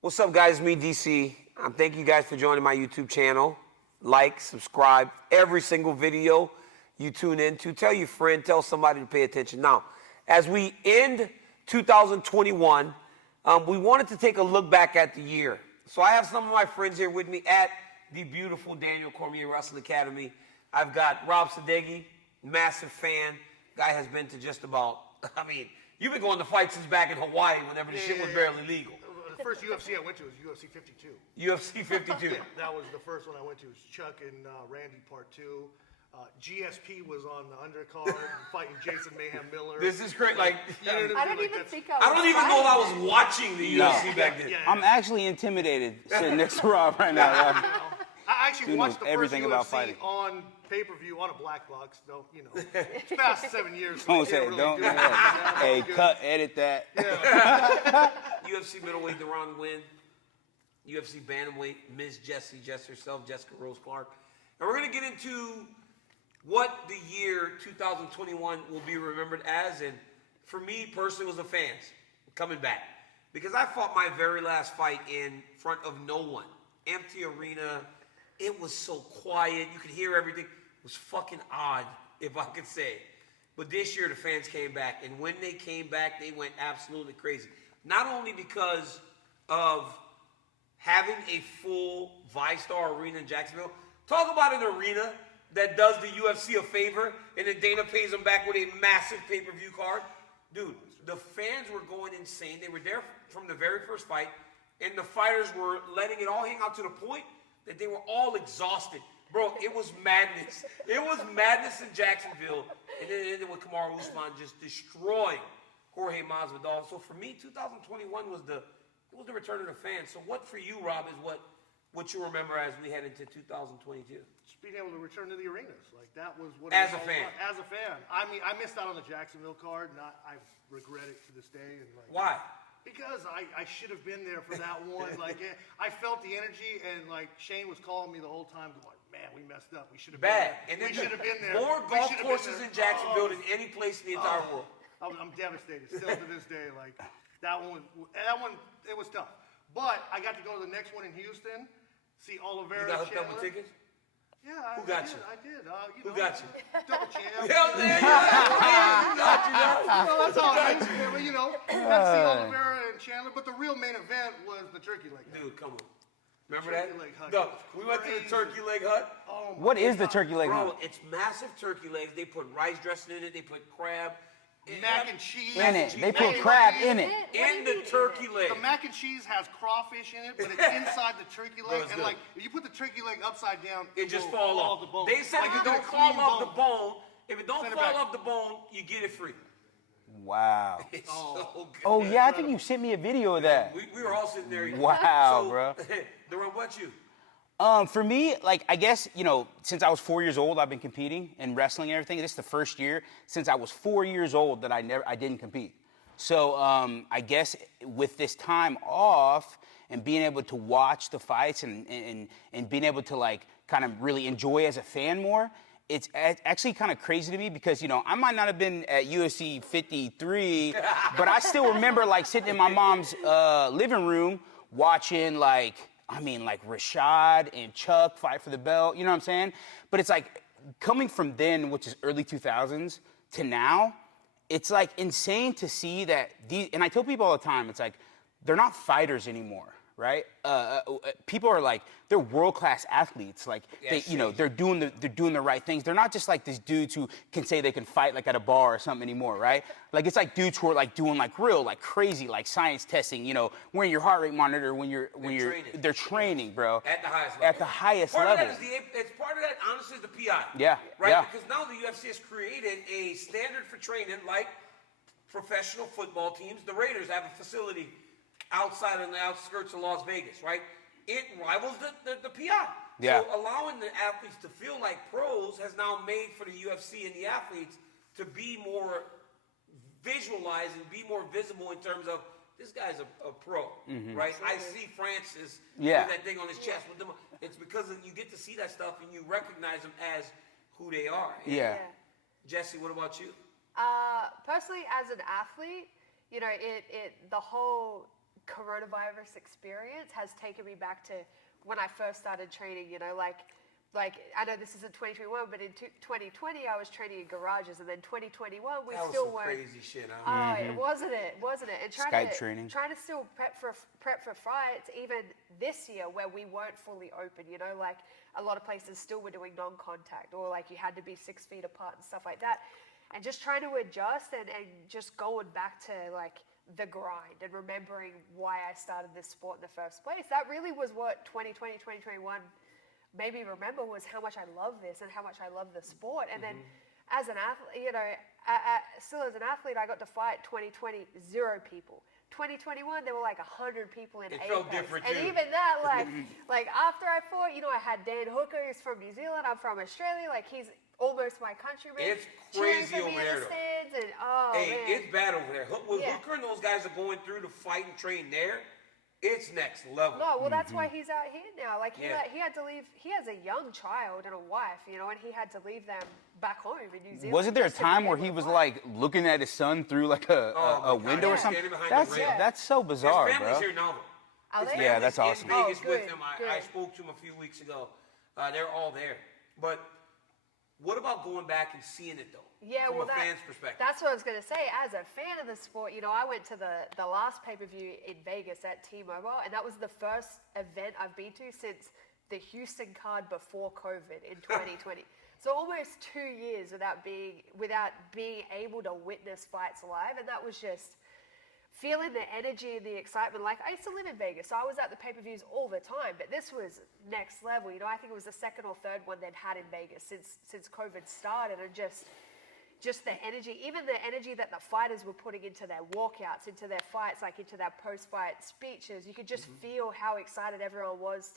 What's up, guys? It's me, DC. Thank you guys for joining my YouTube channel. Like, subscribe. Every single video you tune into, tell your friend, tell somebody to pay attention. Now, as we end 2021, we wanted to take a look back at the year. So I have some of my friends here with me at the beautiful Daniel Cormier Wrestling Academy. I've got Rob Sadeghi, massive fan. Guy has been to just about, I mean, you've been going to fights since back in Hawaii whenever the shit was barely legal. The first UFC I went to was UFC 52. UFC 52. Yeah, that was the first one I went to. It was Chuck and Randy Part 2. GSP was on the undercard fighting Jason Mayhem Miller. This is great. Like, you know what I I don't mean? even Like think I don't even know if I was watching the UFC back then. Yeah. I'm actually intimidated sitting next to Rob right now. I actually Dude knows watched the everything first about UFC fighting. on pay-per-view on a black box. No, you know, it's past 7 years. So Don't I say can't it. really Don't. do Yeah. that. Hey, cut, edit that. UFC middleweight Deron Winn, UFC bantamweight Ms. Jessie, herself, Jessica Rose Clark. And we're going to get into what the year 2021 will be remembered as. And for me personally, was the fans coming back. Because I fought my very last fight in front of no one. Empty arena. It was so quiet. You could hear everything. It was fucking odd, if I could say. But this year, the fans came back. And when they came back, they went absolutely crazy. Not only because of having a full ViStar arena in Jacksonville. Talk about an arena that does the UFC a favor, and then Dana pays them back with a massive pay-per-view card. Dude, the fans were going insane. They were there from the very first fight, and the fighters were letting it all hang out to the point that they were all exhausted. Bro, it was madness. It was madness in Jacksonville, and then it ended with Kamaru Usman just destroying Jorge Masvidal. So for me, 2021 was the return of the fans. So what for you, Rob, is what you remember as we head into 2022? Just being able to return to the arenas, like that was what. As a fan. As a fan, I mean, I missed out on the Jacksonville card, and I regret it to this day. And like, Why? because I should have been there for that one. Like, I felt the energy, and like Shane was calling me the whole time, going, "Man, we messed up. We should have been there. And we should have been there. More We golf should have been courses there." in Jacksonville than any place in the entire world. I'm devastated still to this day. Like that one, it was tough. But I got to go to the next one in Houston, see Oliveira. You got hooked up with Chandler. tickets? Yeah, Who got you? I did. Who got you? Double champ. Hell yeah, you got you, That's all right. Yeah, but, you know, got to see Oliveira and Chandler. But the real main event was the turkey leg. Dude, come on. Remember that? Turkey leg hut. No, we went to the turkey leg hut. Oh my What is the God. turkey leg? Bro, it's massive turkey legs. They put rice dressing in it. They put crab. Mac and cheese. In it. They put crab in it. In the turkey leg. The mac and cheese has crawfish in it, but it's inside the turkey leg. it's And good. like, if you put the turkey leg upside down, It just will fall off. the bone. They said Like, if it you get don't a fall clean off the bone, if it don't Send it fall back. off the bone, you get it free. Wow. It's so good. Oh yeah, I think you sent me a video of that. We were all sitting there. Wow, so, bro. Deron, what you? For me, like, I guess, you know, since I was 4 years old, I've been competing in wrestling and everything. This is the first year since I was 4 years old that I didn't compete. So I guess with this time off and being able to watch the fights and being able to like kind of really enjoy as a fan more, it's actually kind of crazy to me because, you know, I might not have been at UFC 53, but I still remember like sitting in my mom's living room watching like Rashad and Chuck fight for the belt, you know what I'm saying? But it's like coming from then, which is early 2000s, to now, it's like insane to see that these, and I tell people all the time, it's like, they're not fighters anymore, right? People are like, they're world-class athletes. Like, they're doing the right things. They're not just like these dudes who can say they can fight like at a bar or something anymore, right? Like, it's like dudes who are like doing like real, like crazy, like science testing, you know, wearing your heart rate monitor they're training, bro. At the highest level. At the highest part level. Of that is it's part of that, honestly, is the PI. Yeah, Right? yeah. Because now the UFC has created a standard for training like professional football teams. The Raiders have a facility outside on the outskirts of Las Vegas, right? It rivals the PI. Yeah. So allowing the athletes to feel like pros has now made for the UFC and the athletes to be more visualized and be more visible in terms of this guy's a pro, right? I see Francis with that thing on his chest with them. It's because you get to see that stuff and you recognize them as who they are. Yeah. Jesse, what about you? Personally, as an athlete, you know, the whole coronavirus experience has taken me back to when I first started training. You know, like I know this isn't 2021, but in 2020 I was training in garages, and then 2021 we That was still some weren't. crazy shit, huh? Oh, wasn't it? And Skype training. trying to still prep for fights, even this year where we weren't fully open. You know, like a lot of places still were doing non-contact, or like you had to be 6 feet apart and stuff like that. And just trying to adjust and just going back to like the grind and remembering why I started this sport in the first place. That really was what 2020, 2021 made me remember, was how much I love this and how much I love the sport. And then as an athlete, you know, still as an athlete, I got to fight 2020, 0 people. 2021, there were like 100 people in Apex. It felt different and too. even that, like after I fought, you know, I had Dan Hooker, who's from New Zealand. I'm from Australia. Like, he's almost my countryman. It's cheering crazy for me over there, in the stands, and Hey, man. it's bad over there. Yeah. Hooker and those guys are going through to fight and train there. It's next level. No, well, that's why he's out here now. Like, he had to leave. He has a young child and a wife, you know, and he had to leave them back home in New Zealand. Wasn't there a just to time be where able he to was fight. like looking at his son through like a window or Yeah. something? Standing behind the rail. That's so bizarre, His family's bro. here now. Are His they? Yeah, family's that's awesome. in Vegas Oh, with good, him. I good. spoke to him a few weeks ago. They're all there. But what about going back and seeing it though? Yeah, from well, a fan's perspective. That's what I was going to say. As a fan of the sport, you know, I went to the last pay-per-view in Vegas at T-Mobile, and that was the first event I've been to since the Houston card before COVID in 2020. So almost 2 years without being able to witness fights live, and that was just feeling the energy and the excitement. Like, I used to live in Vegas, so I was at the pay-per-views all the time, but this was next level. You know, I think it was the second or third one they'd had in Vegas since COVID started, and just the energy, even the energy that the fighters were putting into their walkouts, into their fights, like into their post-fight speeches. You could just feel how excited everyone was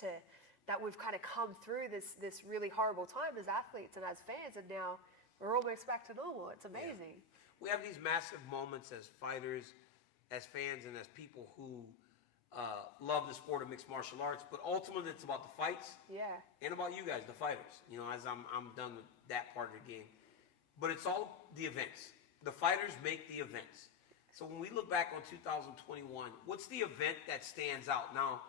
that we've kind of come through this really horrible time as athletes and as fans, and now we're almost back to normal. It's amazing. We have these massive moments as fighters, as fans, and as people who love the sport of mixed martial arts. But ultimately, it's about the fights. Yeah. And about you guys, the fighters. You know, as I'm done with that part of the game. But it's all the events. The fighters make the events. So when we look back on 2021, what's the event that stands out? Now,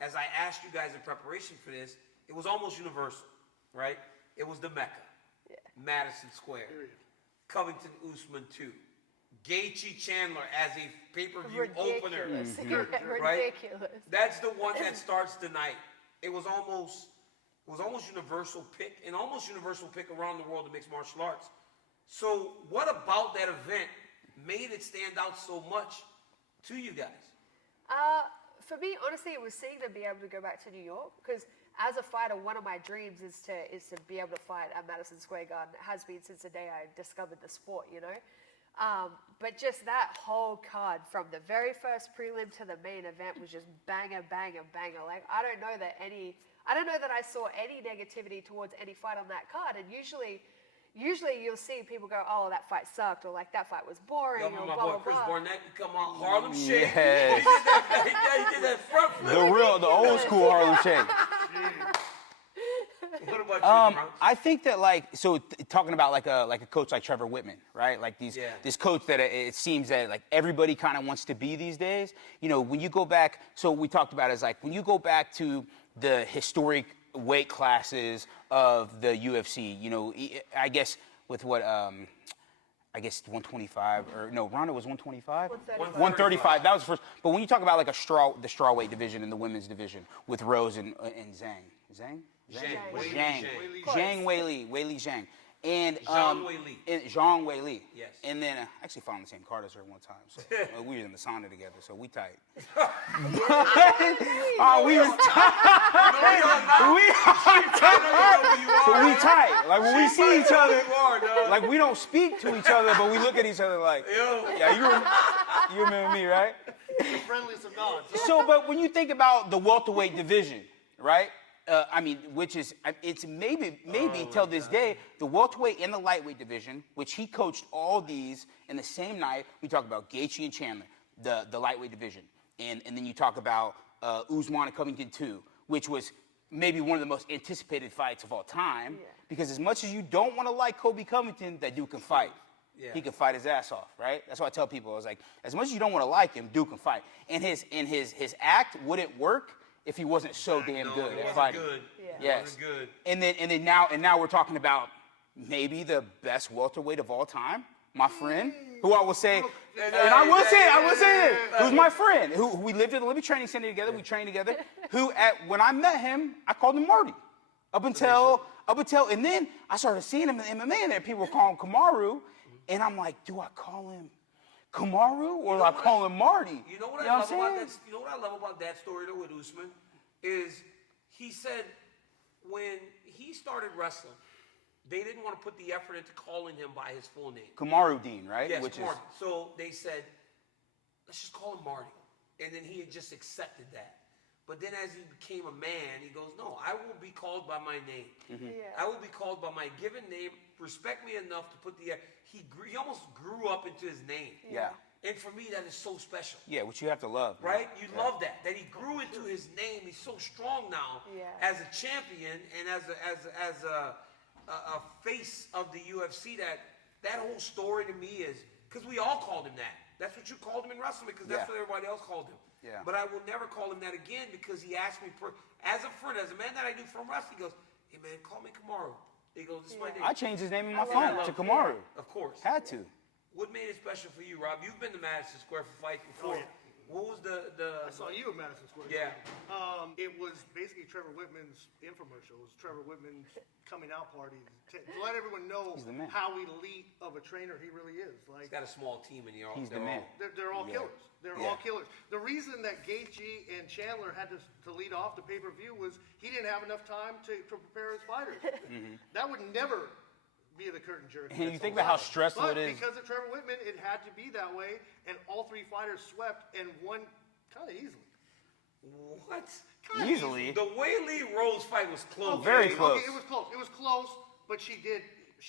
as I asked you guys in preparation for this, it was almost universal, right? It was the Mecca, Madison Square, Covington Usman 2, Gaethje Chandler as a pay-per-view opener, right? Ridiculous. That's the one that starts the night. It was almost universal pick, and almost universal pick around the world of mixed martial arts. So what about that event made it stand out so much to you guys? For me, honestly, it was seeing them be able to go back to New York, because as a fighter, one of my dreams is to be able to fight at Madison Square Garden. It has been since the day I discovered the sport, you know. But just that whole card, from the very first prelim to the main event, was just banger, banger, banger. Like, I don't know that I saw any negativity towards any fight on that card. And usually you'll see people go, "Oh, that fight sucked," or like, "That fight was boring," Yo, or my blah, boy blah, Chris blah. Barnett can come out Harlem Shake. Yes. He did that front flip. The old school Harlem Shake. What about you, Bronx? I think that talking about like a coach like Trevor Whitman, right? Like this coach that it seems that like everybody kind of wants to be these days. You know, when you go back, so we talked about is like when you go back to the historic weight classes of the UFC. You know, I guess with what I guess 125 or no, Ronda was 125. 135. That was the first. But when you talk about like the strawweight division and the women's division with Rose and Zhang Weili Zhang. And Zhang Weili. Yes. And then I actually found the same card as her one time. So we were in the sauna together, so we tight. We was tight. So we tight. Like when we see each other, like we don't speak to each other, but we look at each other like, yeah, you remember me, right? The friendliest of nods. So, but when you think about the welterweight division, right? I mean, which is, it's maybe till this day, the welterweight and the lightweight division, which he coached all these in the same night. We talk about Gaethje and Chandler, the lightweight division. And then you talk about Usman and Covington 2, which was maybe one of the most anticipated fights of all time. Yeah. Because as much as you don't want to like Kobe Covington, that dude can fight. Yeah. He can fight his ass off, right? That's why I tell people, I was like, as much as you don't want to like him, dude can fight. And his act wouldn't work if he wasn't so damn No, good he at wasn't fighting. good. Yeah. He Yes. wasn't good. And now we're talking about maybe the best welterweight of all time, my friend, who I will say, and I will say it, who's my friend, who we lived at the Olympic Training Center together, we trained together, who when I met him, I called him Marty. Up until, and then I started seeing him in MMA, and there people were calling him Kamaru, and I'm like, do I call him Kamaru or do I call him Marty? You know what You I know love what I'm about saying? that? You know what I love about that story though with Usman is he said when he started wrestling, they didn't want to put the effort into calling him by his full name. Kamaru Dean, right? Yes, Which Marty. So they said, let's just call him Marty. And then he had just accepted that. But then as he became a man, he goes, no, I will be called by my name. Yeah. I will be called by my given name. Respect me enough to put the, he almost grew up into his name. Yeah. And for me, that is so special. Yeah, which you have to love. man. Right? You love that he grew into his name. He's so strong now Yeah. as a champion and as a face of the UFC. That whole story to me is because we all called him that. That's what you called him in wrestling because that's Yeah. what everybody else called him. Yeah. But I will never call him that again because he asked me as a friend, as a man that I knew from wrestling. He goes, "Hey man, call me Kamaru." He goes, "This is my name." I changed his name in my I phone love to it. Kamaru. Of course. Had to. What made it special for you, Rob? You've been to Madison Square for fights before. Oh, yeah. What was the I saw you at Madison Square Yeah. Garden. It was basically Trevor Whitman's infomercial. It was Trevor Whitman's coming out party to let everyone know He's the man. how elite of a trainer he really is. He's Like got a small team and He's the man. they're all Yeah. killers. They're Yeah. all killers. The reason that Gaethje and Chandler had to lead off the pay-per-view was he didn't have enough time to prepare his fighters. That would never be the curtain jerk. And you think about how stressful But it is. because of Trevor Whitman, it had to be that way, and all three fighters swept and won kind of easily. What? Easily. The way Lee Rose fight was close. Very man. close. Okay, it was close. It was close, but she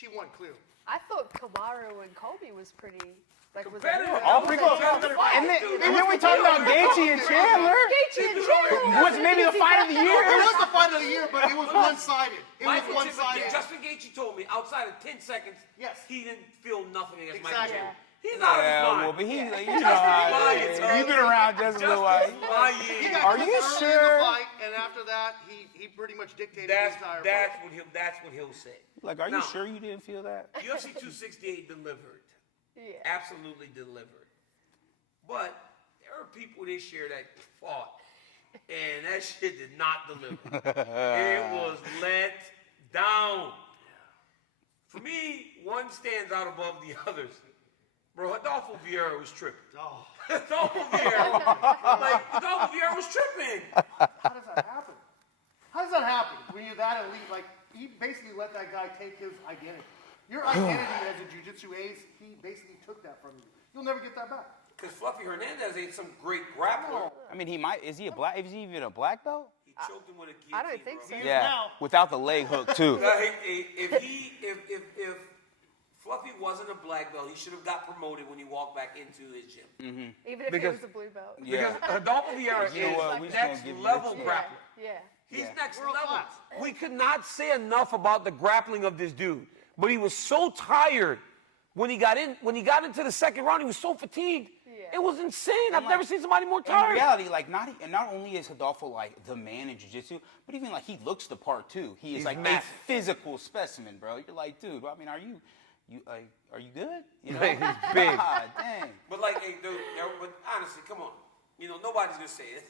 won clearly. I thought Kamaru and Kobe was pretty. Like, was Competitive. All pretty close. And then we talked about Gaethje and Chandler. Gaethje and Chandler. Was maybe the fight of the It year. was the fight of the year, but it was one-sided. It was Michael one-sided. Justin Gaethje told me outside of 10 seconds, Yes. he didn't feel nothing against Exactly. Michael Chandler. He's out of his Yeah, mind. well, but he, you know, lying, son. you've been around just a little while. He lying. got Are kicked you early in sure? the fight, and after that, he pretty much dictated the entire fight. That's what he'll say. Like, are you Now, sure you didn't feel that? UFC 268 delivered. Yeah. Absolutely delivered. But there are people this year that fought, and that shit did not deliver. It was let down. For me, one stands out above the others. Bro, Adolfo Vieira was tripping. Oh, Adolfo Vieira was tripping. how does that happen? How does that happen when you're that elite? Like, he basically let that guy take his identity. Your identity as a jiu-jitsu ace, he basically took that from you. You'll never get that back. Because Fluffy Hernandez ain't some great grappler. I mean, he might. Is he even a black belt? He choked him with a guillotine. I don't think bro. so. Yeah, now. without the leg hook too. If Fluffy wasn't a black belt, he should have got promoted when he walked back into his gym. Even if Because- he was a blue belt. Yeah. Because Adolfo Vieira You know what? We is just gonna next give you level this. grappler. Yeah. He's Yeah. next World level. class. We could not say enough about the grappling of this dude, but he was so tired when he got into the second round. He was so fatigued. Yeah. It was insane. I've like, never seen somebody more In tired. reality, like not only is Adolfo like the man in jiu-jitsu, but even like he looks the part too. He is He's like massive. a physical specimen, bro. You're like, dude. I mean, are you good? You know? He's big. God dang. But like, hey, dude, but honestly, come on. You know, nobody's gonna say it.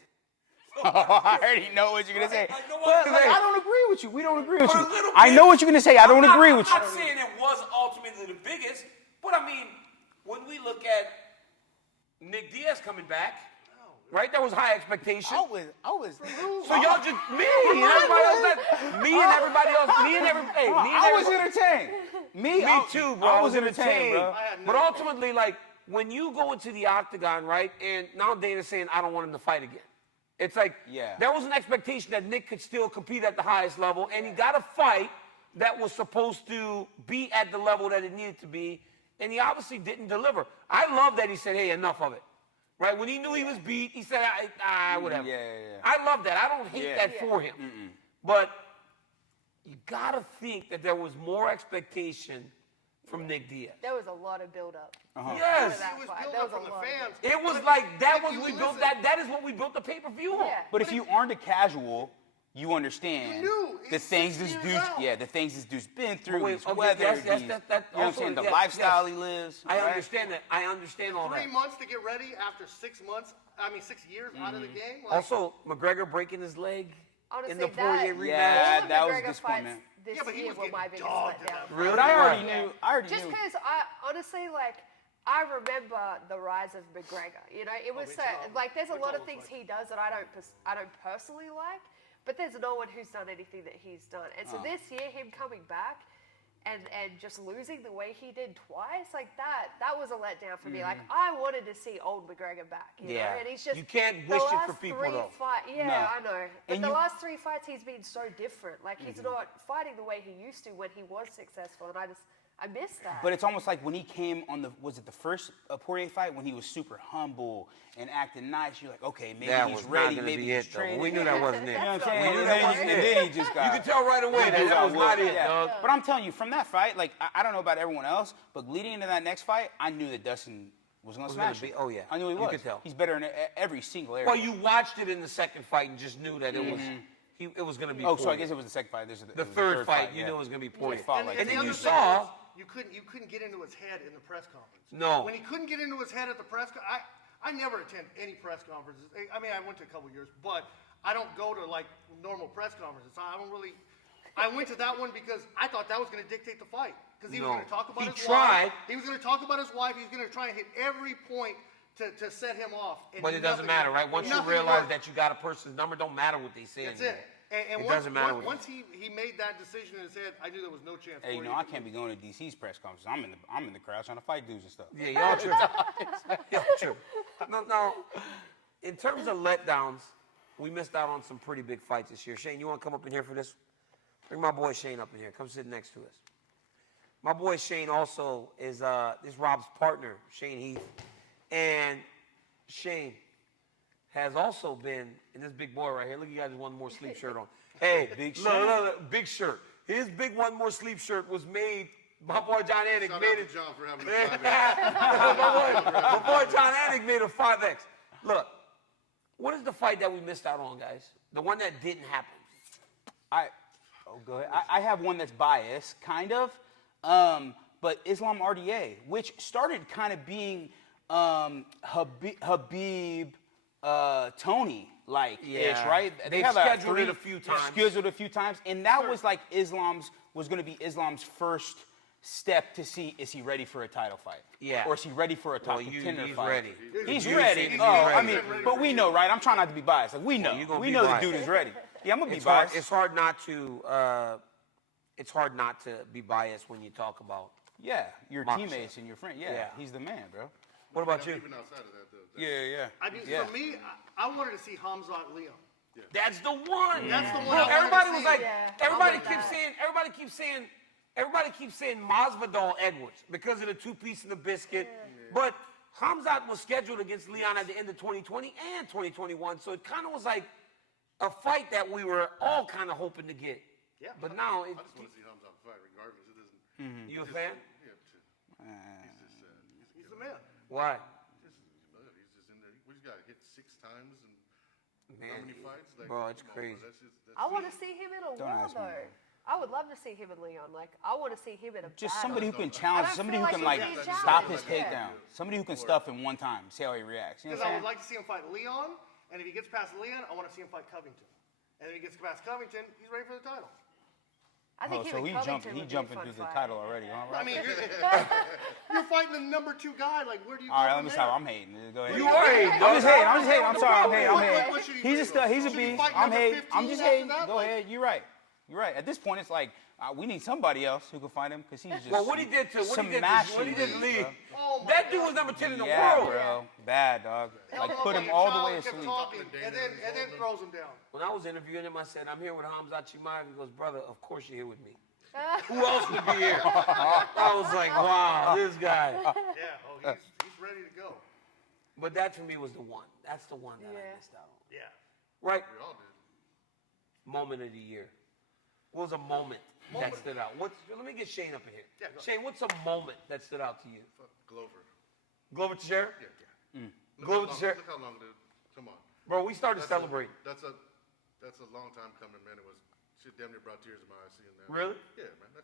I already know what you're gonna say. Like, no But one- like, I don't agree with you. We don't agree with For a you. little I bit. know what you're gonna say. I don't agree with I'm you. not saying it was ultimately the biggest, but I mean, when we look at Nick Diaz coming back, right? There was high expectation. I was. So y'all just me and everybody else. I was entertained. Me too, bro. I was entertained, bro. I had no- But ultimately, like, when you go into the octagon, right, and now Dana's saying, I don't want him to fight again. It's like, Yeah. there was an expectation that Nick could still compete at the highest level, and he got a fight that was supposed to be at the level that it needed to be, and he obviously didn't deliver. I love that he said, hey, enough of it. Right? When he knew he was beat, he said, whatever. Yeah. I love that. I don't hate Yeah. that for him. But you gotta think that there was more expectation from Nick Diaz. There was a lot of build-up. Yes. that It was fight. built There up was from a the lot of fans. It was But like that if was you we built listen- that is what we built the pay-per-view on. Yeah. But if you aren't a casual, you understand You knew. the It's things 6 this years dude's out. the things this dude's been through, Wait, his okay, weather, yes, his, that you know also- what I'm saying, the yes, lifestyle yes. he lives. I right? understand that. I understand all 3 that. months to get ready after 6 months. 6 years out of the game. Like, Also, McGregor breaking his leg Honestly, in the that, Poirier rematch. Yeah, all of that was a McGregor disappointment. fights this Yeah, but he year was were getting my biggest dogged in letdown. that fight. Really? But I already Right. knew. I already Just knew. because I honestly I remember the rise of McGregor. You know, it was me so, too. like there's a We lot of both things like he does that I don't personally like, but there's no one who's done anything that he's done. And so this year, him coming back and just losing the way he did twice, like that was a letdown for me. Like I wanted to see old McGregor back. You Yeah. know? And he's just You can't the wish it last for people, three though. yeah, No. I know. But And the you- last 3 fights, he's been so different. Like he's not fighting the way he used to when he was successful, and I miss that. But it's almost like when he came on was it the first Poirier fight when he was super humble and acting nice? You're like, okay, maybe That he's was not ready, gonna maybe be he's it, though. training. We knew that wasn't it. You know what I'm That's saying? not And what then, it and was. then he just got. You could tell right away that was not it, Yeah. dog. But I'm telling you, from that fight, like I don't know about everyone else, but leading into that next fight, I knew that Dustin was gonna smash be- him. oh, yeah. I knew he You was. could tell. He's better in every single area. Well, you watched it in the second fight and just knew that it was going to be. Oh, so I Poirier. guess it was the second fight. This is the third fight, you knew it was going to be Poirier. fought like and then the you other thing saw. was, you couldn't get into his head in the press conference. No. When he couldn't get into his head at the press I never attend any press conferences. I mean, I went to a couple years, but I don't go to like normal press conferences. I went to that one because I thought that was going to dictate the fight. Because he was No. going to talk about He his tried. wife. He was going to talk about his wife. He was going to try and hit every point to set him off. And But it doesn't matter, right? Once you nothing realize worked. that you got a person's number, don't matter what they say. That's anymore. it. And It once, doesn't matter what once he made that decision in his head, I knew there was no chance. Hey, you know, I can't be going to DC's press conferences. I'm in the crowd trying to fight dudes and stuff. Yeah, y'all true. Y'all true. No. In terms of letdowns, we missed out on some pretty big fights this year. Shane, you want to come up in here for this? Bring my boy Shane up in here. Come sit next to us. My boy Shane also is this Rob's partner, Shane Heath. And Shane has also been, and this big boy right here, look, he got his one more sleeve shirt on. Hey, Big look, shirt? look, big shirt. His big one more sleeve shirt was made, my boy John Anik Shout made out it. to John for having the 5X. my boy John Anik made a 5X. Look, what is the fight that we missed out on, guys? The one that didn't happen. Go ahead. I have one that's biased, kind of, but Islam RDA, which started kind of being Habib Tony like ish, Yeah. right? They've have scheduled it a few times. Scheduled a few times, and that was like was going to be Islam's first step to see is he ready for a title fight? Yeah. Or is he ready for a top Well, contender he's fight? ready. He's You ready. said he's I ready. mean, but we know, right? I'm trying not to be biased. Like we know, you gonna we be know biased. the dude is ready. Yeah, I'm gonna be It's hard, biased. it's hard not to. It's hard not to be biased when you talk about. Yeah, your Mox. teammates and your friend. Yeah, Yeah. he's the man, bro. What about you? Even outside of that, though. Yeah. I mean, Yeah. for me, I wanted to see Hamzat Leon. That's the one. That's the one Bro, I wanted everybody to was see. like, Yeah, everybody I love keeps that. saying, everybody keeps saying Masvidal Edwards because of the two-piece and the biscuit. But Hamzat was scheduled against Leon at the end of 2020 and 2021, so it kind of was like a fight that we were all kind of hoping to get. Yeah. But now, I just want to see Hamza fight regardless. It doesn't. you a fan? Yeah, He's the man. Why? he's just in there. We just got hit 6 times and how Man, many fights? Like, bro, it's come on, crazy. That's just, that's I want to see him in a Don't war ask me, though. I would love to see him and Leon. Like I want to see him in a Just battle. somebody who can I challenge, don't somebody feel who like can he's like being stop challenged. his takedown, somebody who can stuff him one time, see how he reacts. You know Because what I I'm would saying? like to see him fight Leon, and if he gets past Leon, I want to see him fight Covington. And if he gets past Covington, he's ready for the title. I think Oh, him so and he Covington would be a jumping fun through the fight. title already, huh? I Right? mean, you're fighting the number 2 guy. Like, where do you All go right, let from me there? stop. I'm hating. Go ahead. You are hating, I'm just hating. I'm sorry. I'm What hating. should he He's a do? stud. He's a Should he beast. fight I'm number hating. 15 I'm just after hating. that? Go Like- ahead. You're right. You're right. At this point, it's like we need somebody else who can fight him because he's just Well, what he did to smashing Lee, dudes, Oh my that dude God. was number 10 in the Yeah, world. bro. Bad, dog. Held Like, him up put like him a all the child, way kept asleep. talking, and then throws him down. When I was interviewing him, I said, I'm here with Hamzat Chimaev. He goes, brother, of course you're here with me. Who else would be here? I was like, wow, this guy. Yeah, he's ready to go. But that for me was the one. That's the one that I Yeah. missed out on. Yeah. Right? We all did. moment of the year? What was a moment that stood out? Let me get Shane up in here. Yeah, go ahead. Shane, what's a moment that stood out to you? Fuck Glover. Glover Teixeira? Yeah. Glover Teixeira? Look how long, dude. Come on. Bro, we started That's celebrating. That's a long time coming, man. It was shit damn near brought tears in my eyes seeing that. Really? Yeah, man.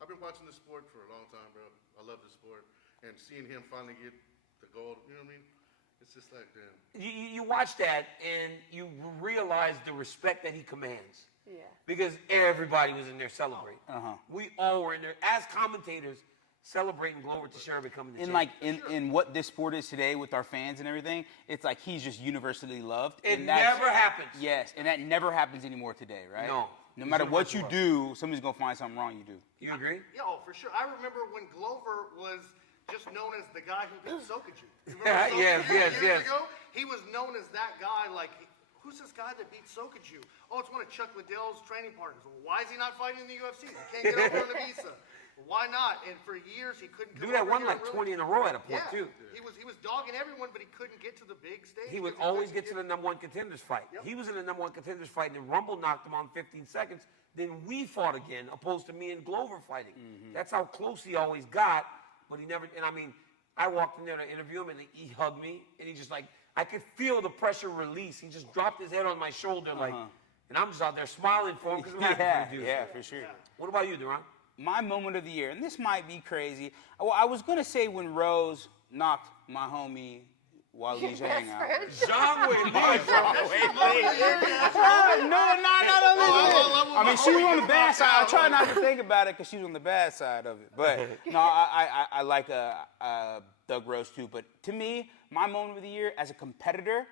I've been watching this sport for a long time, bro. I love this sport, and seeing him finally get the gold, you know what I mean? It's just like, damn. You watch that and you realize the respect that he commands. Yeah. Because everybody was in there celebrating. We all were in there as commentators celebrating Glover Teixeira becoming the champion. In what this sport is today with our fans and everything, it's like he's just universally loved. It and that's- never happens. Yes, and that never happens anymore today, right? No. No matter what you do, somebody's gonna find something wrong you do. You agree? Yeah, oh, for sure. I remember when Glover was just known as the guy who beat Sokoju. You Yeah, remember yes, Sokoju yes. years ago? He was known as that guy, like, who's this guy that beat Sokoju? Oh, it's one of Chuck Liddell's training partners. Well, why is he not fighting in the UFC? He can't get over on the visa. Why not? And for years, he couldn't come Dude that over won here like really- 20 in a row at a point, Yeah, too. he was dogging everyone, but he couldn't get to the big stage. He would because always couldn't get to the number one contenders fight. Yep. He was in the number one contenders fight, and then Rumble knocked him on 15 seconds. Then we fought again, opposed to me and Glover fighting. That's how close he always got, but he never. And I mean, I walked in there to interview him, and he hugged me, and he just like, I could feel the pressure release. He just dropped his head on my shoulder, like, and I'm just out there smiling for him because I'm happy for the dude. Yeah, for sure. What about you, Deron? My moment of the year, and this might be crazy. Well, I was gonna say when Rose knocked my homie Wally Zhang out. John Wayne. No. I mean, she was on the bad side. I try not to think about it because she was on the bad side of it. But no, I like Doug Rose too. But to me, my moment of the year as a competitor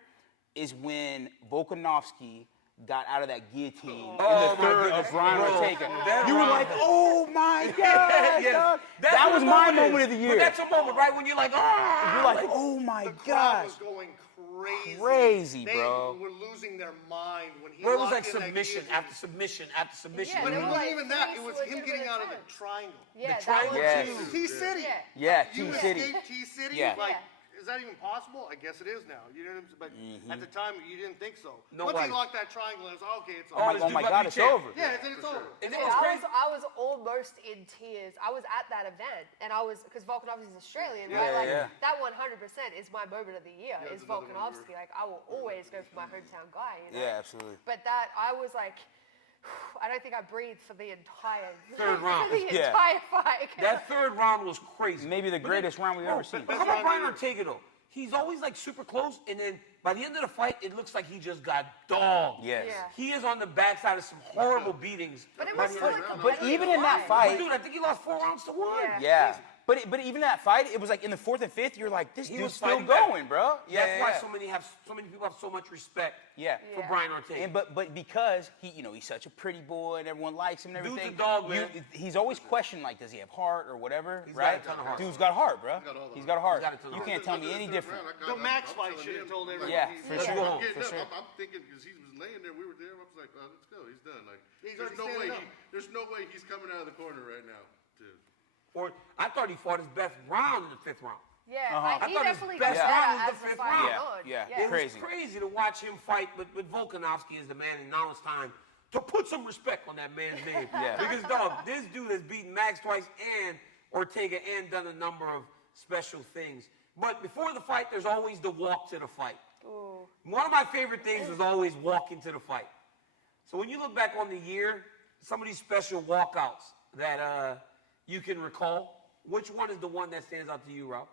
is when Volkanovski got out of that guillotine in the third of Brian Ortega. You were like, oh my God, Yes. dog. That's That what was the my moment moment is. of the year. But that's a moment, right, when you're like, ah! You're like, oh my The crowd gosh. was going crazy. Crazy, they bro. were losing their mind when he Well, it was locked like in that submission guillotine. after submission after submission. Yeah, But they it were wasn't like even that. It three was him legitimate getting out of the attempts. triangle. Yeah, that triangle was Yes. huge. T-City. Yeah. Yeah, You Team City. escaped T-City? Yeah. Like, Yeah. is that even possible? I guess it is now. You know what I'm saying? But at the time, you didn't think so. No Once way. he locked that triangle, it was okay. It's Oh, over. this Oh dude my about God, to it's be champ. over. Yeah, it's over. And it Yeah, was crazy. I was almost in tears. I was at that event, and I was, because Volkanovski is Australian, right? Yeah, Like, yeah. that 100% is my moment of the year, Yeah, is it's another one Volkanovski. Like, I will always go for my hometown guy, you know? Yeah, absolutely. But that, I was like, I don't think I breathed for the entire Third round. for the Yeah. entire fight. That third round was crazy. Maybe the greatest round we've ever seen. But how about Brian Ortega, though? He's always like super close, and then by the end of the fight, it looks like he just got dogged. Yes. Yeah. He is on the backside of some horrible beatings. But it by was the still end a of the round. But even in that fight, Dude, I think he lost 4 rounds to 1. Yeah. yeah. But even that fight, it was like in the 4th and 5th, you're like, this He dude's was still fighting back. going, bro. Yeah, That's why yeah. so many people have so much respect Yeah. for Yeah. Brian Ortega. And but because he's such a pretty boy and everyone likes him and Dude's a everything. dog, man. He's always questioned like, does he have heart or whatever, He's got right? a ton of heart. Dude's got heart, bro. got all the He's got a heart. He's got a ton of You heart. can't tell me any different. The Max fight should have told everyone. Yeah, he's- for Let's sure. go home. For sure. I'm thinking because he was laying there, we were there. I was like, oh, let's go. He's done. Like, He's there's already no way. standing up. There's no way he's coming out of the corner right now, dude. Or I thought he fought his best round in the 5th round. Yeah, I he thought his definitely best got round better was as the the 5th fight round. went on. Yeah. It Crazy. was crazy to watch him fight, but Volkanovski is the man, and now it's time to put some respect on that man's name. Yeah. Because, dog, this dude has beaten Max twice and Ortega and done a number of special things. But before the fight, there's always the walk to the fight. Ooh. One of my favorite things is always walking to the fight. So when you look back on the year, some of these special walkouts that you can recall, which one is the one that stands out to you, Rob?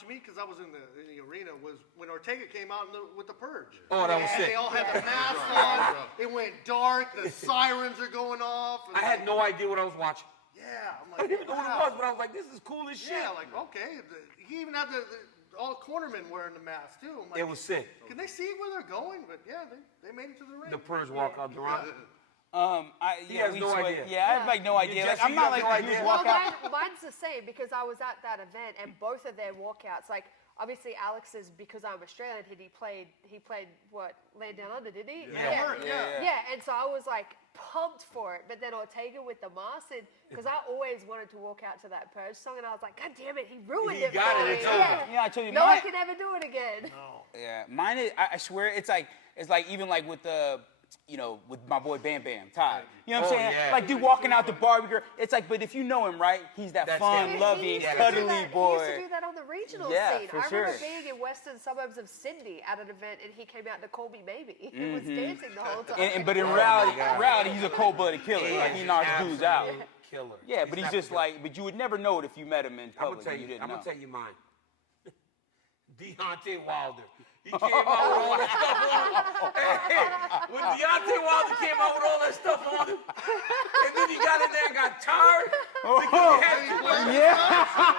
To me, because I was in the arena, was when Ortega came out with the purge. Oh, that was And sick. They all had the masks on. It went dark. The sirens are going off. And I had no idea what I was watching. Yeah, I'm I like, didn't even know what it was, but I was like, this is cool as shit. Yeah, like okay. He even had all the cornermen wearing the masks too. I'm like, It was sick. Can they see where they're going? But yeah, they made it to the ring. The purge walkout, Duran. He Yeah, has we no sweat- idea. Yeah, I have like no idea. Like, Jesse, I'm you not have like no a idea? huge Well, walkout. mine's the same because I was at that event and both of their walkouts, like obviously Alex's, because I'm Australian, he played what, Land Down Under, did he? Yeah. And so I was like pumped for it, but then Ortega with the mask, and because I always wanted to walk out to that Purge song, and I was like, God damn it, he ruined He it got for it, me. it's Yeah. over. Yeah, I told you, No one mine- can ever do it again. Yeah, mine is. I swear, it's like even like with the with my boy Bam Bam, Ty. You know what I'm Oh, saying? yeah. Like, dude walking out the barbecue. It's like, but if you know him, right, he's that That's fun, him. loving, He used to do cuddly that- boy. He used to do that on the regional Yeah, scene. for I remember sure. being in western suburbs of Sydney at an event, and he came out to call me maybe. He was dancing the whole time. But in Oh, reality, he's a cold-blooded killer. Like, he knocks dudes out. Absolute Killer. Yeah, but he's not just a killer. like, but you would never know it if you met him in I'm public. gonna and you didn't I'm know. gonna tell you mine. Deontay Wilder. He came out with all that stuff on him. Hey, when Deontay Wilder came out with all that stuff on him, and then he got in there and got tired because he had too much.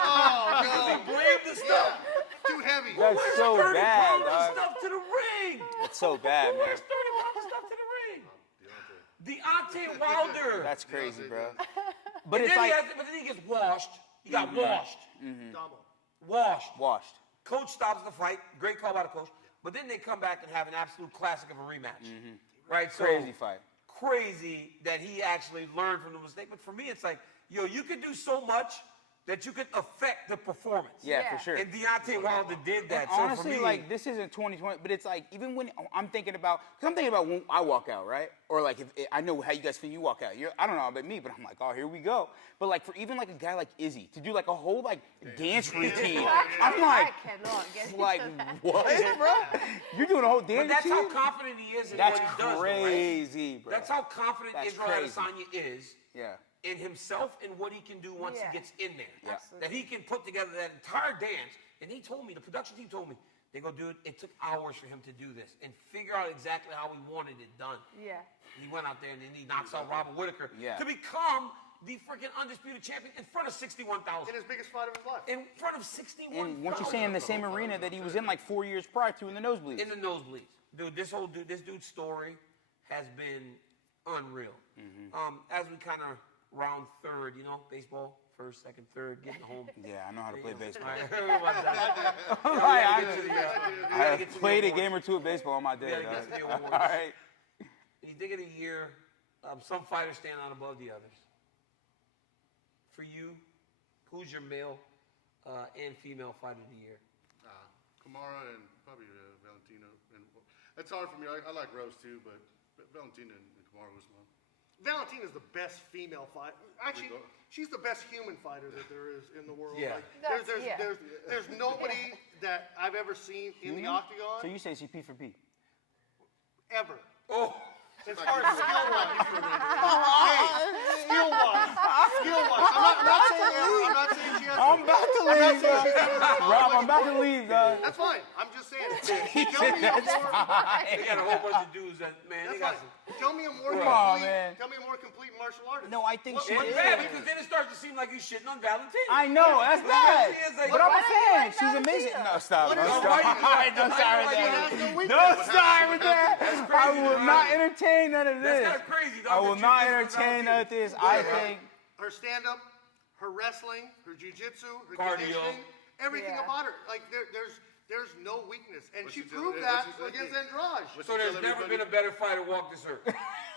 Oh, He blamed the stuff. too heavy. That's Where's so 30 bad, pounds of dog. stuff to the ring? That's so bad, man. Where's 30 pounds of stuff to the ring? Deontay Wilder. That's crazy, bro. But And it's then like but then he gets washed. He got washed. Double. Washed. washed. Coach stops the fight. Great call by the coach. But then they come back and have an absolute classic of a rematch. Right? So Crazy fight. crazy that he actually learned from the mistake. But for me, it's like, yo, you could do so much that you could affect the performance. Yeah, Yeah. for sure. And Deontay Wilder did that. And So honestly, for me, like, this isn't 2020, but it's like, even when I'm thinking about when I walk out, right? Or like, if I know how you guys feel, you walk out. I don't know about me, but I'm like, oh, here we go. But like, for even like a guy like Izzy to do like a whole like dance routine, I'm like, I cannot get into like that. what, bro? You're doing a whole dance but that's how routine? confident he is in That's what he does. though, right? crazy, bro. That's how confident That's Israel crazy. Adesanya is Yeah. in himself and what he can do once Yeah. he gets in there. Yeah. That he can put together that entire dance. And he told me, the production team told me, they go, dude, it took hours for him to do this and figure out exactly how he wanted it done. Yeah. And he went out there and then he knocks out Robert Whitaker Yeah. to become the freaking undisputed champion in front of 61,000. In his biggest fight of his life. In front of 61,000. And weren't you saying in the same arena that he was in like 4 years prior to in the nosebleeds? In the nosebleeds. Dude, this dude's story has been unreal. As we kind of round third, baseball, first, second, third, getting home. Yeah, I know how to play baseball. I I've played a game or two of baseball on my day. gotta get to the dog. awards. All right. You think of the year, some fighters stand out above the others. For you, who's your male and female fighter of the year? Kamara and probably Valentino. And it's hard for me. I like Rose too, but Valentina and Kamara was mine. Valentina's the best female fighter. Actually, she's the best human fighter that there is in the world. Yeah. Like, Yeah. there's nobody that I've ever seen in the octagon So you say she P for P? ever. Oh, As far as skill-wise. Skill-wise. I'm not saying she has. I'm about to leave, saying she's ever- Rob, I'm about to leave, dog. That's fine. I'm just saying. He said that's fine. they got a whole bunch of dudes that, man, they got That's fine. some. Tell me a more Come on, complete. man. Tell me a more complete martial artist. No, I think she It's is. bad because then it starts to seem like you shitting on Valentine. I know, that's bad. It's like- But I'm a Why do you fan. like She's amazing. Valentina? No, stop. What Don't is- stop. why you- Don't start with why you- that. Don't start with that. I will not entertain none of That's this. kind of crazy, dog. I will that not you just entertain none of this. I think. Her stand-up, her wrestling, her jiu-jitsu, her Cardio. conditioning, everything Yeah. about her. Like there's no weakness, and What's she she tell- proved what's that she say? against Andrade. So there's never been a better fighter walk this earth.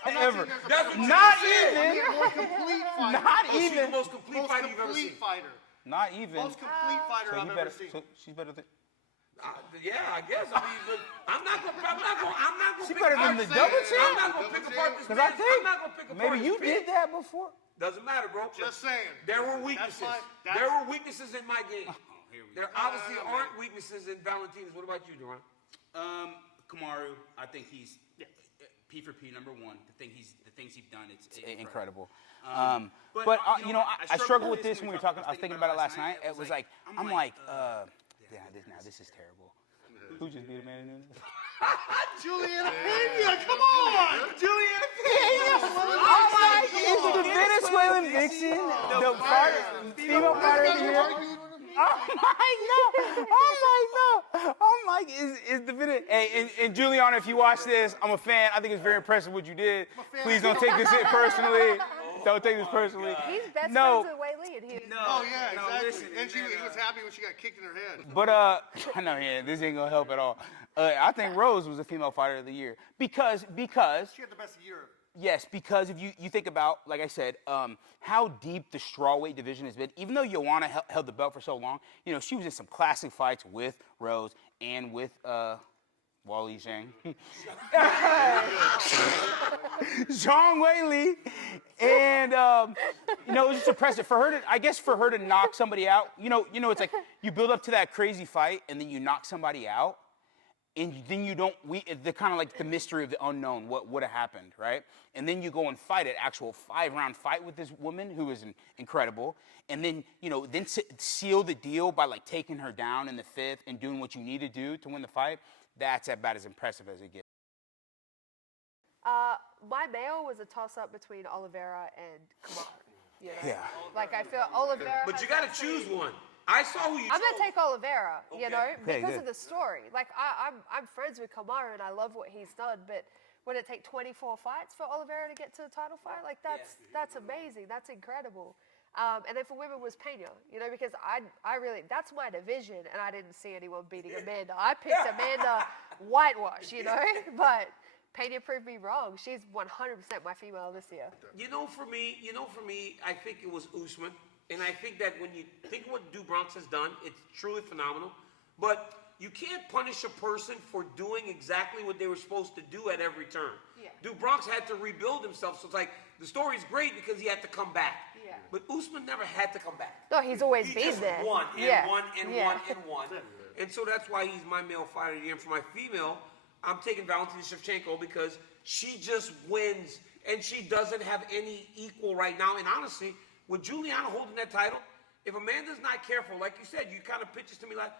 I'm not Ever. saying there's a That's better what you Not said. fighter. even. A more complete fighter. Not Oh, she's the even. most complete fighter you've ever complete seen. fighter. Not even. Most complete fighter So I've you ever better. seen. So she's better than. Yeah, I guess. I mean, but I'm not gonna. She pick better apart than the this double man. champ? I'm not gonna pick apart this Because man. I think I'm not gonna pick apart maybe his you pick. did that before. Doesn't matter, bro. Just saying. There were weaknesses. fine. There were weaknesses in my game. Here we There obviously aren't weaknesses in Valentina's. What about you, Deron? Kamaru, I think he's P for P number one. The things he's done, it's Incredible. But, But you know, I struggle with this when we were talking. I was thinking about it last night. It was like, I'm like, this is terrible. Who just beat a man in this? Juliana Pena, come on! Juliana Pena. I'm like, is the Venezuelan vixen the female fighter of the year? I'm like, is the video? Hey, and Juliana, if you watch this, I'm a fan. I think it's very impressive what you did. Please don't take this personally. Don't take this personally. He's best No. friends with Wei Lee, and he. Oh yeah, no, exactly. listen, and he man, was happy when she got kicked in her head. But I know, yeah, this ain't gonna help at all. I think Rose was a female fighter of the year because She had the best year. yes, because if you think about, like I said, how deep the strawweight division has been. Even though Joanna held the belt for so long, she was in some classic fights with Rose and with Wally Zhang. Zhang Weili. And, it was just impressive. For her to knock somebody out, it's like you build up to that crazy fight and then you knock somebody out. And then the kind of like the mystery of the unknown, what would have happened, right? And then you go and fight an actual 5-round fight with this woman who is incredible. And then, seal the deal by like taking her down in the 5th and doing what you need to do to win the fight. That's about as impressive as it gets. My male was a toss-up between Oliveira and Kamar. Yeah. Like, I feel Oliveira. But you got to choose one. I saw who you chose. I'm gonna take Oliveira, Okay. because good. of the story. Like I'm friends with Kamara and I love what he's done, but would it take 24 fights for Oliveira to get to the title fight? Like that's amazing. That's incredible. And then for women was Pena, because I really, that's my division, and I didn't see anyone beating Amanda. I picked Amanda whitewash, but Pena proved me wrong. She's 100% my female this year. For me, I think it was Usman. And I think that when you think of what Do Bronx has done, it's truly phenomenal. But you can't punish a person for doing exactly what they were supposed to do at every turn. Yeah. Do Bronx had to rebuild himself. So it's like, the story's great because he had to come back. Yeah. But Usman never had to come back. No, he's always He been just there. won and Yeah. won and Yeah. won and won. And so that's why he's my male fighter of the year. And for my female, I'm taking Valentina Shevchenko because she just wins and she doesn't have any equal right now. And honestly, with Juliana holding that title, if Amanda's not careful, like you said, you kind of pitches to me like,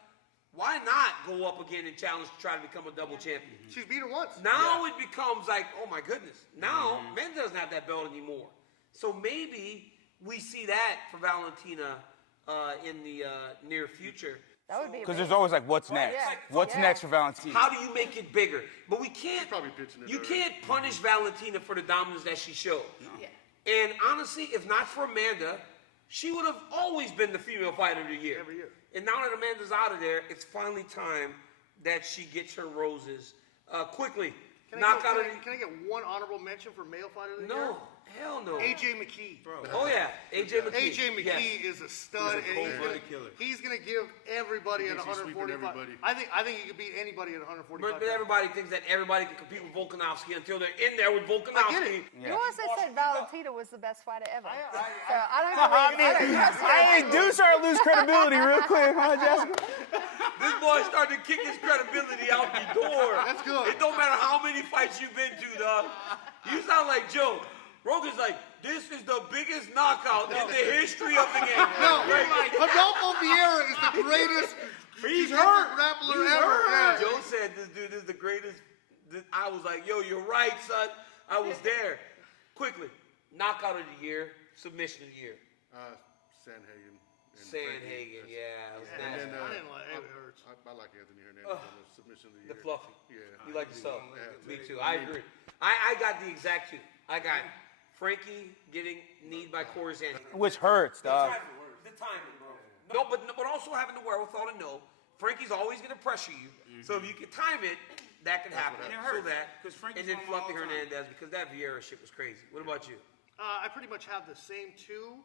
why not go up again and challenge to try to become a double champion? She's beat her once. Now it becomes like, oh my goodness. Now Amanda doesn't have that belt anymore. So maybe we see that for Valentina in the near future. That would be Because amazing. there's always like, what's next? Yeah. What's Yeah. next for Valentina? How do you make it bigger? But we can't. probably pitching it You already. can't punish Valentina for the dominance that she showed. Yeah. And honestly, if not for Amanda, she would have always been the female fighter of the year. Every year. And now that Amanda's out of there, it's finally time that she gets her roses. Quickly, Can knock I out get one honorable mention for male fighter of the year? No, hell no. AJ McKee. Oh yeah, AJ McKee. AJ McKee Yes. is a stud, He's a and cold-blooded killer. he's gonna give everybody at He's sweeping 145. everybody. I think he could beat anybody at 145. But everybody thinks that everybody can compete with Volkanovski until they're in there with Volkanovski. You also said Valentina was the best fighter ever. So I don't I believe. mean, do start to lose credibility real quick, huh, Jessica? This boy started to kick his credibility out the door. That's good. It don't matter how many fights you've been to, dog. You sound like Joe. Rogan's like, this is the biggest knockout in the history of the game. No, Right? Adolfo Vieira is the greatest He's jiu-jitsu hurt. grappler He's ever. hurt. Yeah. Joe said this dude is the greatest. I was like, yo, you're right, son. I was there. Quickly, knockout of the year, submission of the year. Sanhagen. and Sandhagen, Frankie. yeah. It was And nasty. then, I didn't like it. Hurts. I like Anthony Hernandez on the submission of the The year. fluffy. Yeah. You like the sub. Yeah. Me too. I agree. I got the exact two. I got Frankie getting kneed by Corey Sandhagen. Which hurts, dog. The timing, bro. No, but also having the wherewithal to know Frankie's always going to pressure you. So if you can time it, that can happen. And it So hurts, that, 'cause Frankie's and then on Fluffy all the time. Hernandez, because that Vieira shit was crazy. What about you? I pretty much have the same two,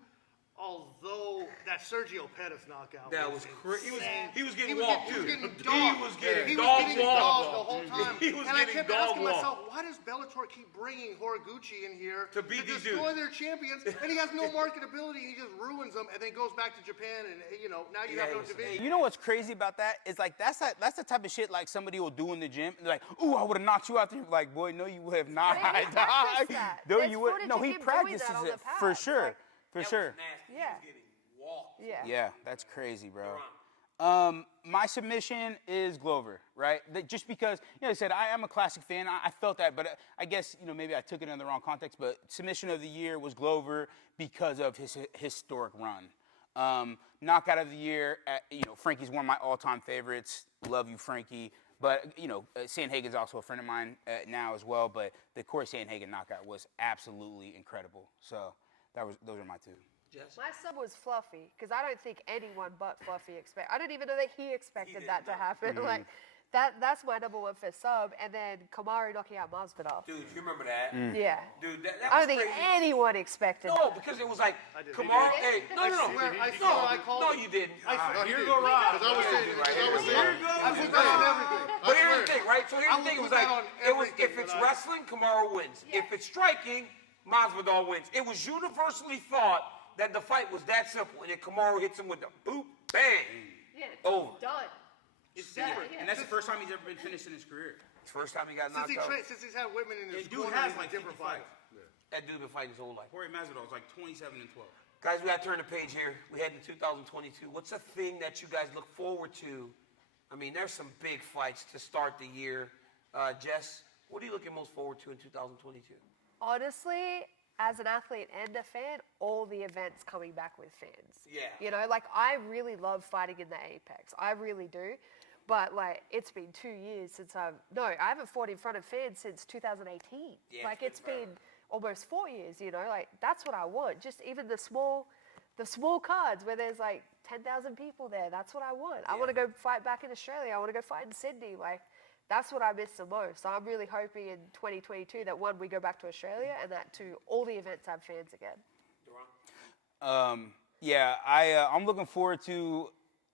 although that Sergio Pettis knockout. That was crazy. insane. He was getting He was walked getting- too. he He was was getting getting He was dog getting walked. dogged the whole time. He was and I getting kept dog asking walked. myself, why does Bellator keep bringing Horiguchi in here To beat these destroy dudes? their champions? And he has no marketability, and he just ruins them, and then goes back to Japan, and now you have no division. You know what's crazy about that? Is like that's the type of shit like somebody will do in the gym. They're like, ooh, I would have knocked you out there. Like, boy, no, you would have not. But he practiced that. No, There's you would. footage No, of he him doing practices that on it the for pads, sure, like- for That sure. was nasty. He Yeah. was getting walked. Yeah. Yeah, that's crazy, bro. Ron. My submission is Glover, right? Just because, I said I am a classic fan. I felt that, but I guess, maybe I took it in the wrong context. But submission of the year was Glover because of his historic run. Knockout of the year, Frankie's one of my all-time favorites. Love you, Frankie. But, Sandhagen's also a friend of mine now as well. But the Corey Sandhagen knockout was absolutely incredible. So those are my two. Jess? My sub was Fluffy because I don't think anyone but Fluffy I didn't even know that he expected that to happen. Like that's my number one for sub, and then Kamaru knocking out Masvidal. Dude, you remember that? Yeah. Dude, that I was don't think crazy. anyone expected No, that. because it was like, did. Kamaru, He hey, no, no, no. I swear I called No, it. you didn't. Here go Rob. Because I was saying, I put that on everything. But here's the thing, right? So here's I the thing. It would was put like, that on it was everything if it's that I- wrestling, Kamaru wins. If it's striking, Masvidal wins. It was universally thought that the fight was that simple, and then Kamaru hits him with the boop, bang, Yeah. over. Done. It's different. And that's the first time he's ever been finished in his career. It's the first time he got Since knocked out. since he's had women in his And dude corner, has he's like a different 50 fighter. fights. That dude been fighting his whole life. Corey Masvidal is like 27 and 12. Guys, we got to turn the page here. We head to 2022. What's a thing that you guys look forward to? I mean, there's some big fights to start the year. Jess, what are you looking most forward to in 2022? Honestly, as an athlete and a fan, all the events coming back with fans. Yeah. You know, like I really love fighting in the Apex. I really do. But like it's been 2 years since I haven't fought in front of fans since 2018. Yeah, Like it's it's been been almost 4 years, you know, like that's what I want. Just even the small cards where there's like 10,000 people there. That's what I want. I want to go fight back in Australia. I want to go fight in Sydney. Like that's what I miss the most. So I'm really hoping in 2022 that one, we go back to Australia, and that two, all the events have fans again. Yeah, I'm looking forward to,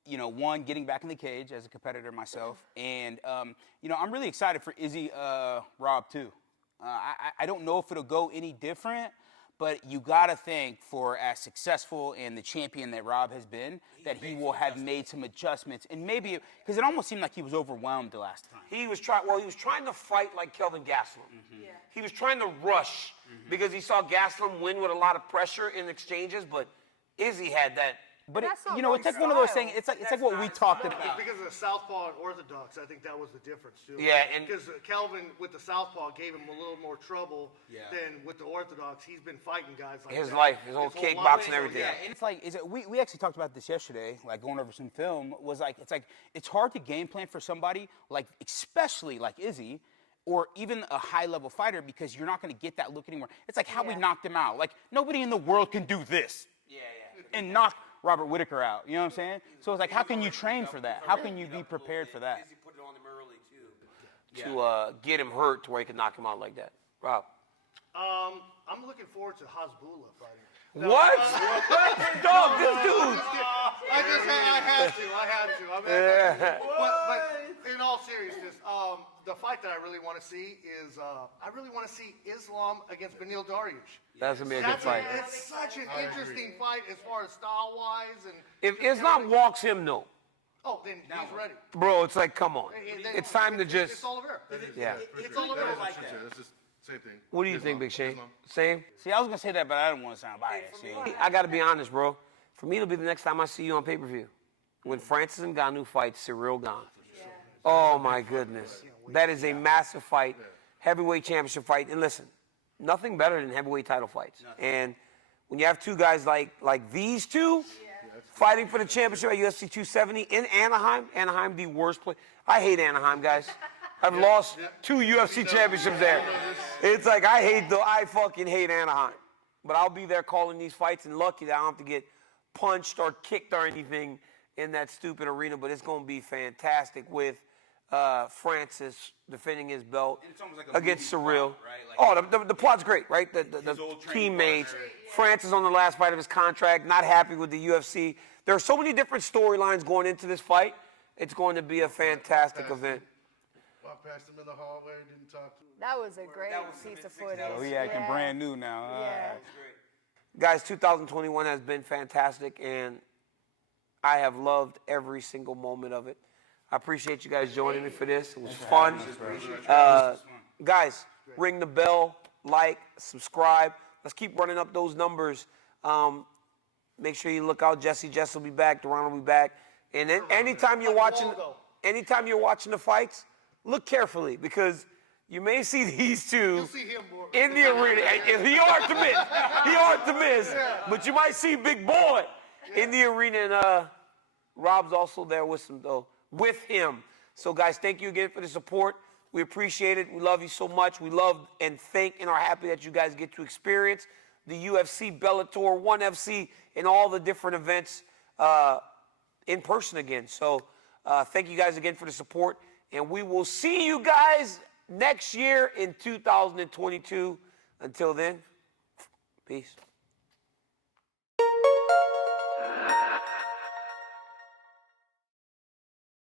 you know, one, getting back in the cage as a competitor myself, and you know, I'm really excited for Izzy Rob too. I don't know if it'll go any different, but you gotta think for as successful and the champion that Rob has been, that he will have made some adjustments, and maybe because it almost seemed like he was overwhelmed the last time. He was trying to fight like Kelvin Gastelum. Yeah. He was trying to rush because he saw Gastelum win with a lot of pressure in exchanges, but Izzy had that. But That's not you know, wrong it's like one of those style. things. It's like what we talked about. It's because of the southpaw and orthodox. I think that was the difference too. Yeah, and- because Calvin with the southpaw gave him a little more trouble Yeah. than with the orthodox. He's been fighting guys like His that life, his whole life. kickboxing and everything. Yeah, and it's like, we actually talked about this yesterday, like going over some film, it's hard to game plan for somebody, like especially like Izzy, or even a high-level fighter, because you're not going to get that look anymore. It's like how we Yeah. knocked him out. Like, nobody in the world can do this and knock Robert Whitaker out. You know what I'm saying? So it's like, how can you train for that? How can you be prepared for that? Izzy put it on him early too. To get him hurt to where he could knock him out like that. Rob. I'm looking forward to Hasbullah fighting. What? Dog, this dude. I had to. I mean, but in all seriousness, the fight that I really want to see is I really want to see Islam against Beneil Dariush. That's gonna be a good fight. It's such an interesting fight as far as style wise and. If Islam walks him, no. Oh, then he's ready. Bro, it's like, come on. Then It's time to It's just. Oliveira. Yeah. It's Oliveira. It's just same thing. What do you think, Big Shane? Islam. Same? See, I was going to say that, but I didn't want to sound biased. You know? I gotta be honest, bro. For me, it'll be the next time I see you on pay-per-view. When Francis Ngannou fights Cyril Gane. Oh my goodness. That is a massive fight. Heavyweight championship fight. And listen, nothing better than heavyweight title fights. And when you have two guys like these two fighting for the championship at UFC 270 in Anaheim, the worst place. I hate Anaheim, guys. I've lost 2 UFC championships there. It's like I fucking hate Anaheim. But I'll be there calling these fights, and lucky that I don't have to get punched or kicked or anything in that stupid arena. But it's going to be fantastic with Francis defending his belt it's almost like a against movie Cyril. plot, right? Oh, the plot's great, right? The old training teammates. partner. Francis on the last fight of his contract, not happy with the UFC. There are so many different storylines going into this fight. It's going to be a fantastic event. Walked past him in the hallway, didn't talk to him. That was a great piece of footage. Oh, he acting brand new now. Yeah. Guys, 2021 has been fantastic, and I have loved every single moment of it. I appreciate you guys joining me for this. It was fun. Guys, ring the bell, like, subscribe. Let's keep running up those numbers. Make sure you look out. Jess will be back. Deron will be back. And then anytime you're watching the fights, look carefully, because you may see these two You'll see him more. in the arena. And he hard to miss. But you might see Big Boy in the arena. And Rob's also there with him. So guys, thank you again for the support. We appreciate it. We love you so much. We love and thank and are happy that you guys get to experience the UFC, Bellator, ONE FC, and all the different events in person again. So thank you guys again for the support. And we will see you guys next year in 2022. Until then, peace.